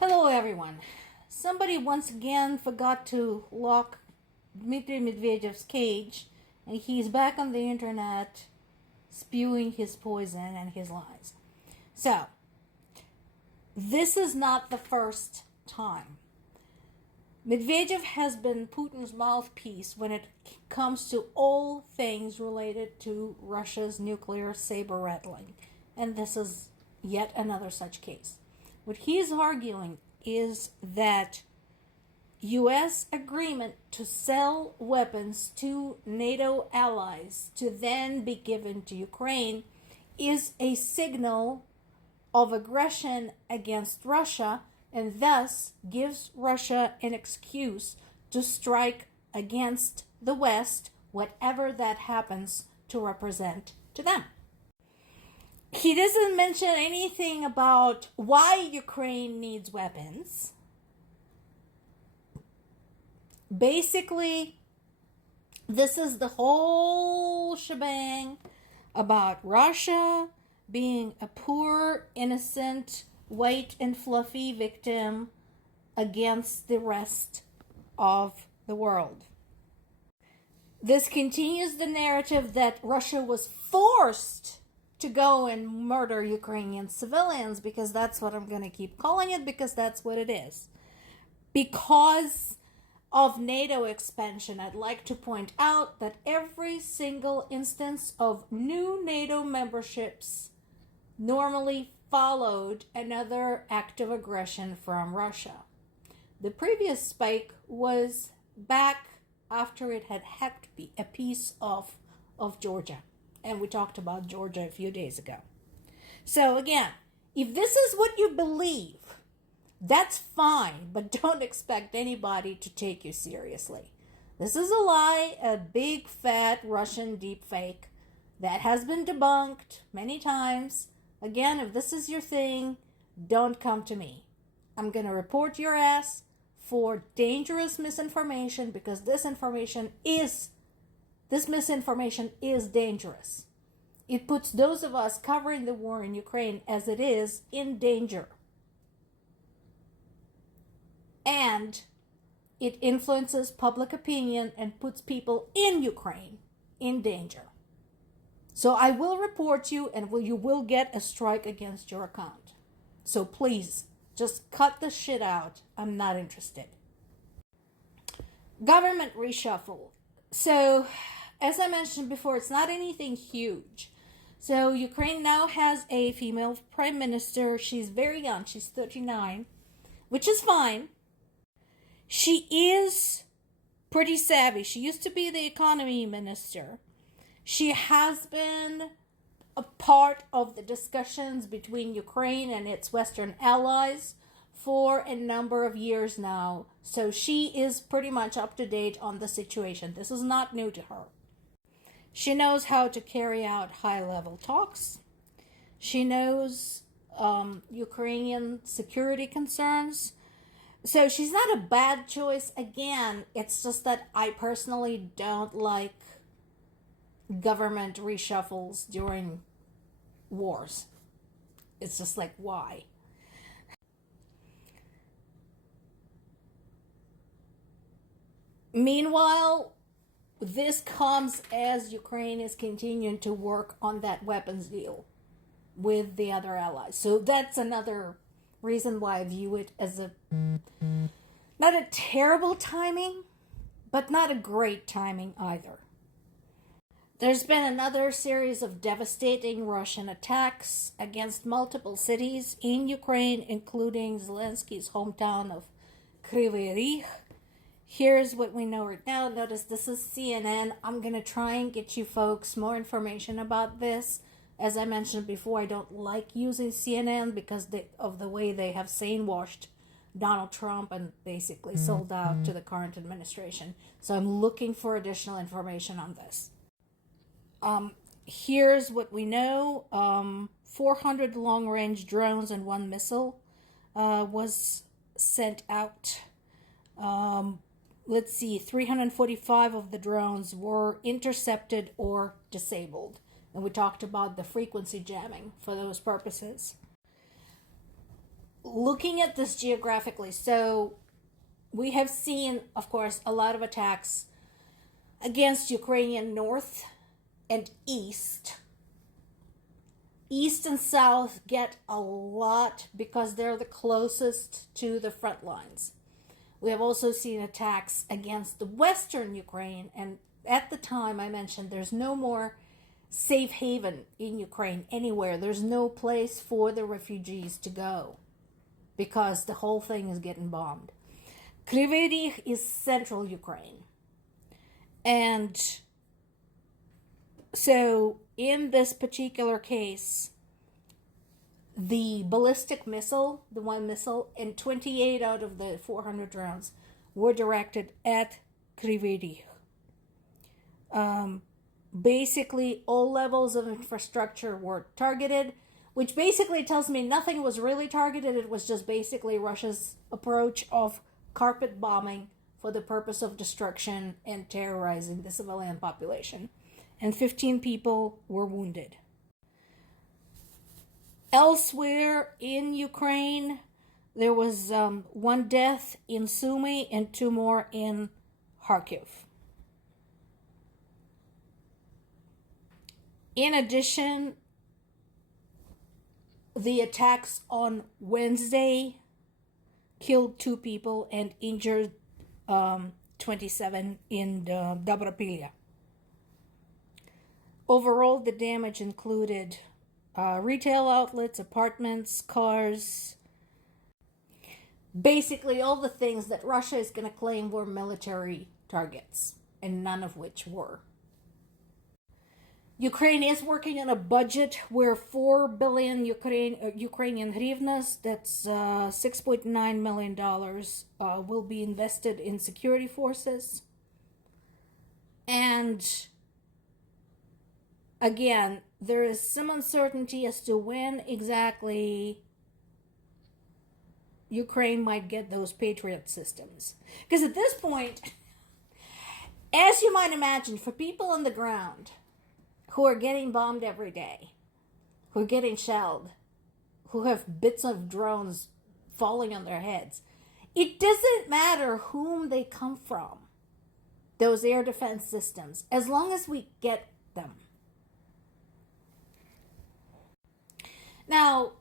Hello, everyone. Somebody once again forgot to lock Dmitry Medvedev's cage, and he's back on the internet spewing his poison and his lies. So, this is not the first time. Medvedev has been Putin's mouthpiece when it comes to all things related to Russia's nuclear saber rattling, and this is yet another such case. What he's arguing is that U.S. agreement to sell weapons to NATO allies to then be given to Ukraine is a signal of aggression against Russia and thus gives Russia an excuse to strike against the West, whatever that happens to represent to them. He doesn't mention anything about why Ukraine needs weapons. Basically, this is the whole shebang about Russia being a poor, innocent, white and fluffy victim against the rest of the world. This continues the narrative that Russia was forced to go and murder Ukrainian civilians, because that's what I'm going to keep calling it, because that's what it is. Because of NATO expansion, I'd like to point out that every single instance of new NATO memberships normally followed another act of aggression from Russia. The previous spike was back after it had hacked a piece of Georgia. And we talked about Georgia a few days ago. So again, if this is what you believe, that's fine, but don't expect anybody to take you seriously. This is a lie, a big fat Russian deepfake that has been debunked many times. Again, if this is your thing, don't come to me. I'm going to report your ass for dangerous misinformation, because this misinformation is dangerous. It puts those of us covering the war in Ukraine as it is in danger. And it influences public opinion and puts people in Ukraine in danger. So I will report you, and you will get a strike against your account. So please, just cut the shit out. I'm not interested. Government reshuffle. So, as I mentioned before, it's not anything huge. So Ukraine now has a female prime minister. She's very young. She's 39, which is fine. She is pretty savvy. She used to be the economy minister. She has been a part of the discussions between Ukraine and its Western allies for a number of years now. So she is pretty much up to date on the situation. This is not new to her. She knows how to carry out high-level talks. She knows Ukrainian security concerns. So she's not a bad choice. Again, it's just that I personally don't like government reshuffles during wars. It's just like, why? Meanwhile, this comes as Ukraine is continuing to work on that weapons deal with the other allies. So that's another reason why I view it as not a terrible timing, but not a great timing either. There's been another series of devastating Russian attacks against multiple cities in Ukraine, including Zelensky's hometown of Kryvyi Rih. Here's what we know right now. Notice this is CNN. I'm going to try and get you folks more information about this. As I mentioned before, I don't like using CNN because of the way they have sane-washed Donald Trump and basically sold out to the current administration. So I'm looking for additional information on this. Here's what we know. 400 long-range drones and one missile was sent out. Let's see, 345 of the drones were intercepted or disabled. And we talked about the frequency jamming for those purposes. looking at this geographically, so we have seen, of course, a lot of attacks against Ukrainian north and east. East and south get a lot because they're the closest to the front lines. We have also seen attacks against the western Ukraine, and at the time I mentioned there's no more safe haven in Ukraine anywhere. There's no place for the refugees to go because the whole thing is getting bombed. Kryvyi Rih is central Ukraine. And so in this particular case, the ballistic missile, the one missile, and 28 out of the 400 rounds were directed at Kryvyi Rih. Basically, all levels of infrastructure were targeted, which basically tells me nothing was really targeted. It was just basically Russia's approach of carpet bombing for the purpose of destruction and terrorizing the civilian population. And 15 people were wounded. Elsewhere in Ukraine, there was one death in Sumy and 2 more in Kharkiv. In addition, the attacks on Wednesday killed 2 people and injured 27 in Dobropilya. Overall, the damage included retail outlets, apartments, cars, basically all the things that Russia is going to claim were military targets, and none of which were. Ukraine is working on a budget where 4 billion Ukrainian hryvnias, that's $6.9 million, will be invested in security forces. And again, there is some uncertainty as to when exactly Ukraine might get those Patriot systems. Because at this point, as you might imagine, for people on the ground who are getting bombed every day, who are getting shelled, who have bits of drones falling on their heads, it doesn't matter whom they come from, those air defense systems, as long as we get them. Now,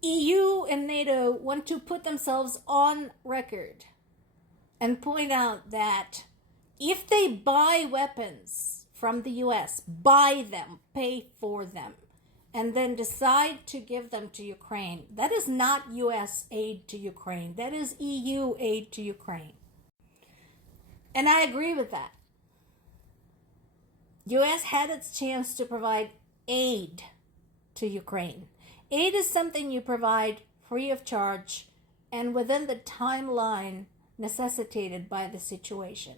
EU and NATO want to put themselves on record and point out that if they buy weapons from the US, buy them, pay for them, and then decide to give them to Ukraine, that is not US aid to Ukraine. That is EU aid to Ukraine. And I agree with that. US had its chance to provide aid to Ukraine. Aid is something you provide free of charge and within the timeline necessitated by the situation.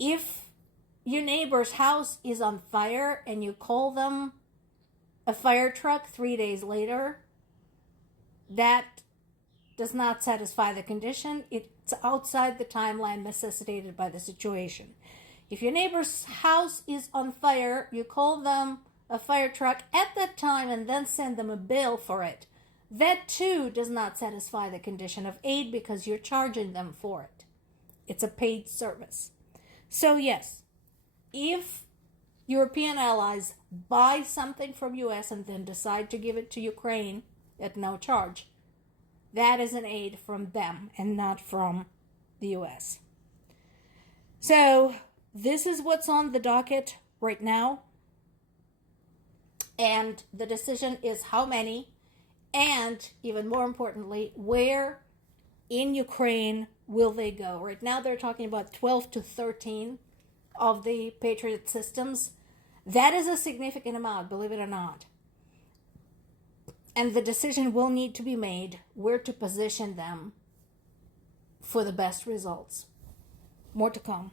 If your neighbor's house is on fire and you call them a fire truck 3 days later, that does not satisfy the condition. It's outside the timeline necessitated by the situation. If your neighbor's house is on fire, you call them a fire truck at that time and then send them a bill for it. That too does not satisfy the condition of aid because you're charging them for it. It's a paid service. So yes, if European allies buy something from US and then decide to give it to Ukraine at no charge, that is an aid from them and not from the US. So this is what's on the docket right now. And the decision is how many, and even more importantly, where in Ukraine will they go? Right now they're talking about 12 to 13 of the Patriot systems. That is a significant amount, believe it or not. And the decision will need to be made where to position them for the best results. More to come.